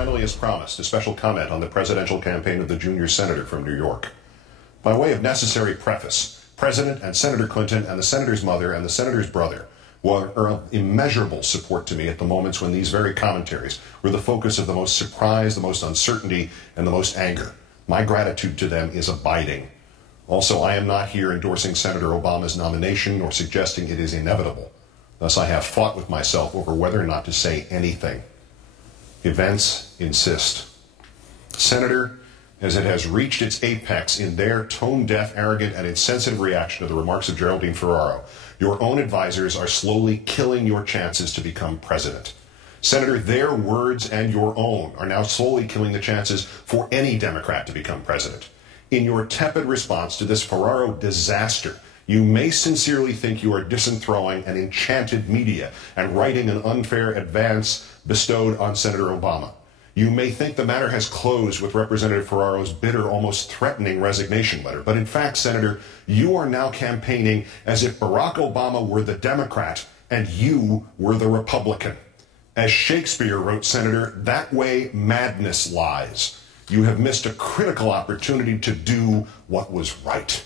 finally, as promised, a special comment on the presidential campaign of the junior senator from New York. By way of necessary preface, President and Senator Clinton and the senator's mother and the senator's brother were of immeasurable support to me at the moments when these very commentaries were the focus of the most surprise, the most uncertainty, and the most anger. My gratitude to them is abiding. Also, I am not here endorsing Senator Obama's nomination or suggesting it is inevitable. Thus, I have fought with myself over whether or not to say anything. Events insist. Senator, as it has reached its apex in their tone-deaf, arrogant, and insensitive reaction to the remarks of Geraldine Ferraro, your own advisors are slowly killing your chances to become president. Senator, their words and your own are now slowly killing the chances for any Democrat to become president. In your tepid response to this Ferraro disaster, you may sincerely think you are disenthrowing an enchanted media and righting an unfair advance bestowed on Senator Obama. You may think the matter has closed with Representative Ferraro's bitter, almost threatening resignation letter. But in fact, Senator, you are now campaigning as if Barack Obama were the Democrat and you were the Republican. As Shakespeare wrote, Senator, that way madness lies. You have missed a critical opportunity to do what was right.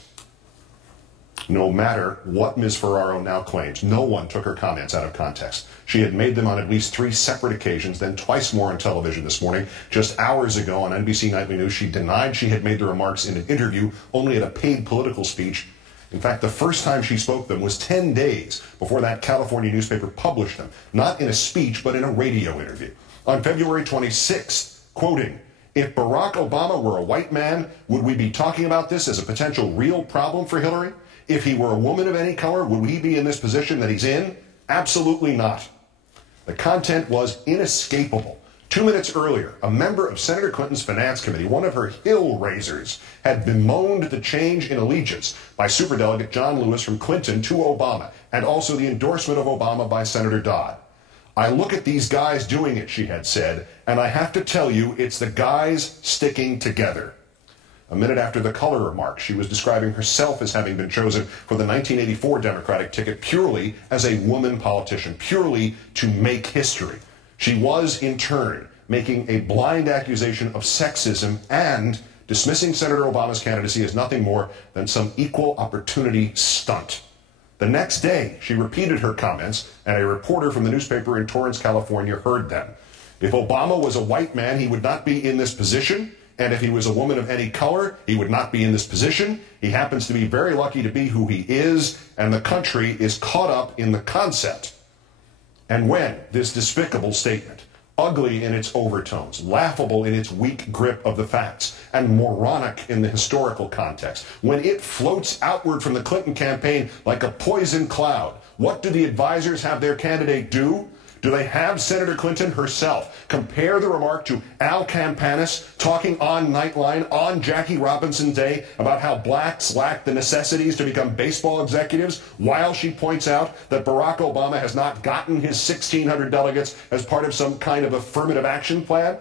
No matter what Ms. Ferraro now claims, no one took her comments out of context. She had made them on at least 3 separate occasions, then twice more on television this morning. Just hours ago on NBC Nightly News, she denied she had made the remarks in an interview, only at a paid political speech. In fact, the first time she spoke them was 10 days before that California newspaper published them, not in a speech, but in a radio interview. On February 26th, quoting, "If Barack Obama were a white man, would we be talking about this as a potential real problem for Hillary? If he were a woman of any color, would he be in this position that he's in? Absolutely not." The content was inescapable. 2 minutes earlier, a member of Senator Clinton's Finance Committee, one of her hill raisers, had bemoaned the change in allegiance by Superdelegate John Lewis from Clinton to Obama, and also the endorsement of Obama by Senator Dodd. "I look at these guys doing it," she had said, "and I have to tell you, it's the guys sticking together." A minute after the color remark, she was describing herself as having been chosen for the 1984 Democratic ticket purely as a woman politician, purely to make history. She was, in turn, making a blind accusation of sexism and dismissing Senator Obama's candidacy as nothing more than some equal opportunity stunt. The next day, she repeated her comments, and a reporter from the newspaper in Torrance, California, heard them. If Obama was a white man, he would not be in this position. And if he was a woman of any color, he would not be in this position. He happens to be very lucky to be who he is, and the country is caught up in the concept. And when this despicable statement, ugly in its overtones, laughable in its weak grip of the facts, and moronic in the historical context, when it floats outward from the Clinton campaign like a poison cloud, what do the advisors have their candidate do? Do they have Senator Clinton herself compare the remark to Al Campanis talking on Nightline on Jackie Robinson Day about how blacks lack the necessities to become baseball executives, while she points out that Barack Obama has not gotten his 1,600 delegates as part of some kind of affirmative action plan?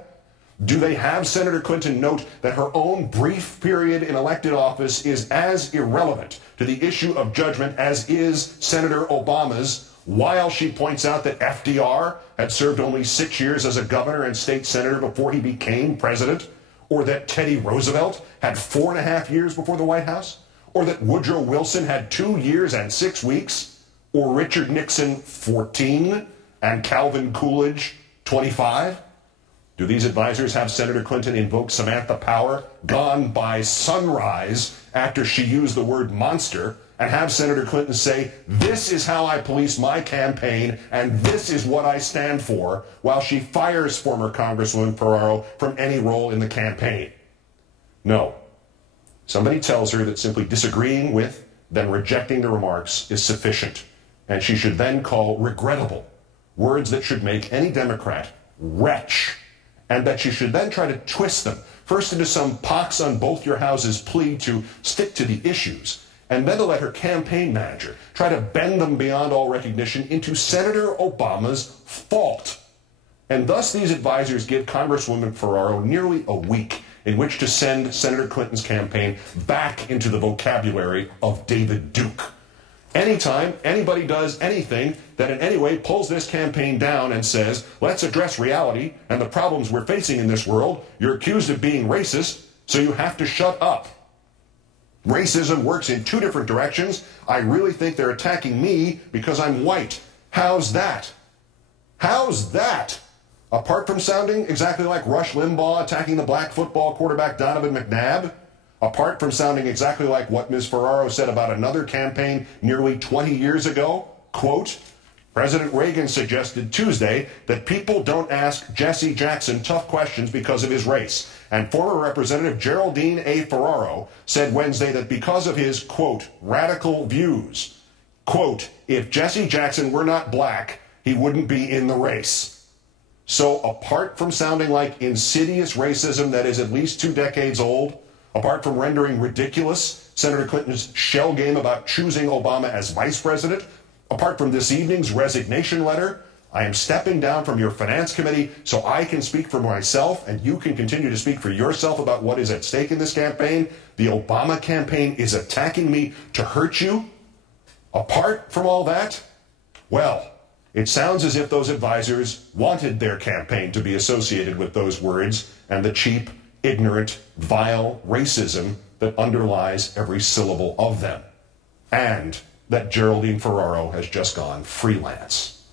Do they have Senator Clinton note that her own brief period in elected office is as irrelevant to the issue of judgment as is Senator Obama's, while she points out that FDR had served only 6 years as a governor and state senator before he became president, or that Teddy Roosevelt had 4.5 years before the White House, or that Woodrow Wilson had 2 years and 6 weeks, or Richard Nixon 14 and Calvin Coolidge 25? Do these advisors have Senator Clinton invoke Samantha Power, gone by sunrise, after she used the word monster, and have Senator Clinton say, "This is how I police my campaign, and this is what I stand for," while she fires former Congresswoman Ferraro from any role in the campaign? No. Somebody tells her that simply disagreeing with, then rejecting the remarks is sufficient, and she should then call regrettable words that should make any Democrat wretch, and that she should then try to twist them, first into some pox on both your houses plea to stick to the issues, and then to let her campaign manager try to bend them beyond all recognition into Senator Obama's fault. And thus these advisors give Congresswoman Ferraro nearly a week in which to send Senator Clinton's campaign back into the vocabulary of David Duke. Anytime anybody does anything that in any way pulls this campaign down and says, let's address reality and the problems we're facing in this world, you're accused of being racist, so you have to shut up. Racism works in two different directions. I really think they're attacking me because I'm white. How's that? How's that? Apart from sounding exactly like Rush Limbaugh attacking the black football quarterback Donovan McNabb, apart from sounding exactly like what Ms. Ferraro said about another campaign nearly 20 years ago, quote, President Reagan suggested Tuesday that people don't ask Jesse Jackson tough questions because of his race. And former Representative Geraldine A. Ferraro said Wednesday that because of his, quote, radical views, quote, if Jesse Jackson were not black, he wouldn't be in the race. So apart from sounding like insidious racism that is at least 2 decades old, apart from rendering ridiculous Senator Clinton's shell game about choosing Obama as vice president, apart from this evening's resignation letter, I am stepping down from your finance committee so I can speak for myself and you can continue to speak for yourself about what is at stake in this campaign. The Obama campaign is attacking me to hurt you. Apart from all that, well, it sounds as if those advisors wanted their campaign to be associated with those words and the cheap, ignorant, vile racism that underlies every syllable of them. And that Geraldine Ferraro has just gone freelance.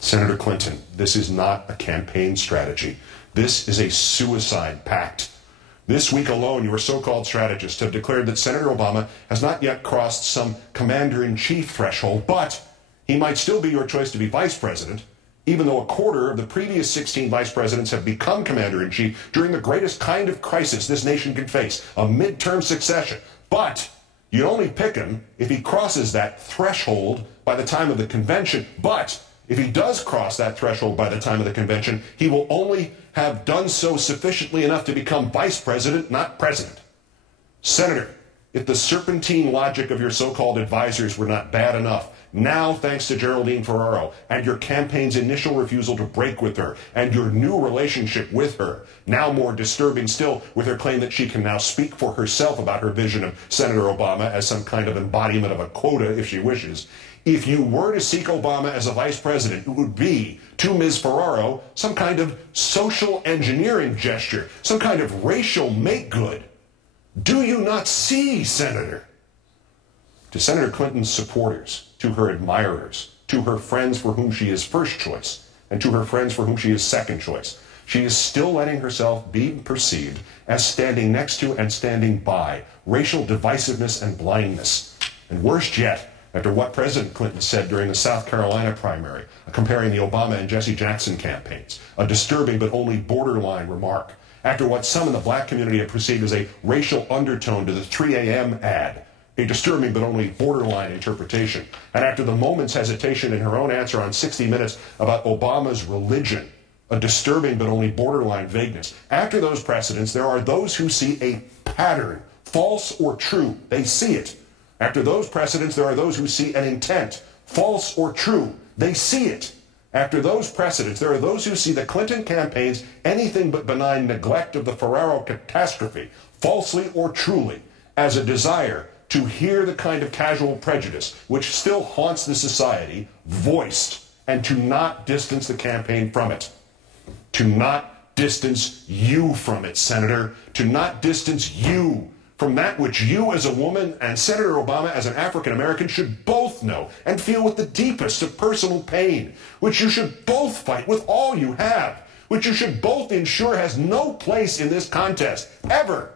Senator Clinton, this is not a campaign strategy. This is a suicide pact. This week alone, your so-called strategists have declared that Senator Obama has not yet crossed some commander-in-chief threshold, but he might still be your choice to be vice president, even though a quarter of the previous 16 vice presidents have become commander-in-chief during the greatest kind of crisis this nation can face, a midterm succession. But you'd only pick him if he crosses that threshold by the time of the convention. But if he does cross that threshold by the time of the convention, he will only have done so sufficiently enough to become vice president, not president. Senator, if the serpentine logic of your so-called advisors were not bad enough, now, thanks to Geraldine Ferraro and your campaign's initial refusal to break with her and your new relationship with her, now more disturbing still with her claim that she can now speak for herself about her vision of Senator Obama as some kind of embodiment of a quota if she wishes, if you were to seek Obama as a vice president, it would be, to Ms. Ferraro, some kind of social engineering gesture, some kind of racial make-good. Do you not see, Senator? To Senator Clinton's supporters, to her admirers, to her friends for whom she is first choice, and to her friends for whom she is second choice, she is still letting herself be perceived as standing next to and standing by racial divisiveness and blindness. And worst yet, after what President Clinton said during the South Carolina primary, comparing the Obama and Jesse Jackson campaigns, a disturbing but only borderline remark, after what some in the black community have perceived as a racial undertone to the 3 a.m. ad, a disturbing but only borderline interpretation, and after the moment's hesitation in her own answer on 60 Minutes about Obama's religion, a disturbing but only borderline vagueness. After those precedents, there are those who see a pattern, false or true. They see it. After those precedents, there are those who see an intent, false or true. They see it. After those precedents, there are those who see the Clinton campaign's anything but benign neglect of the Ferraro catastrophe, falsely or truly, as a desire to hear the kind of casual prejudice which still haunts the society, voiced, and to not distance the campaign from it. To not distance you from it, Senator. To not distance you from that which you as a woman and Senator Obama as an African American should both know and feel with the deepest of personal pain, which you should both fight with all you have, which you should both ensure has no place in this contest, ever.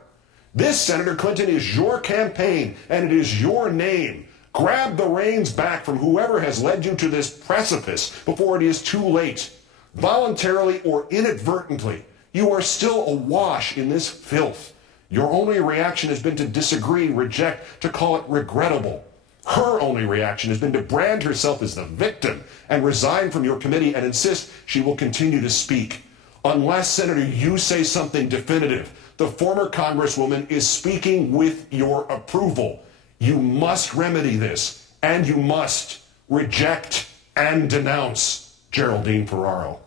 This, Senator Clinton, is your campaign, and it is your name. Grab the reins back from whoever has led you to this precipice before it is too late. Voluntarily or inadvertently, you are still awash in this filth. Your only reaction has been to disagree, reject, to call it regrettable. Her only reaction has been to brand herself as the victim and resign from your committee and insist she will continue to speak. Unless, Senator, you say something definitive, the former Congresswoman is speaking with your approval. You must remedy this, and you must reject and denounce Geraldine Ferraro.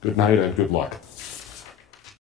Good night and good luck.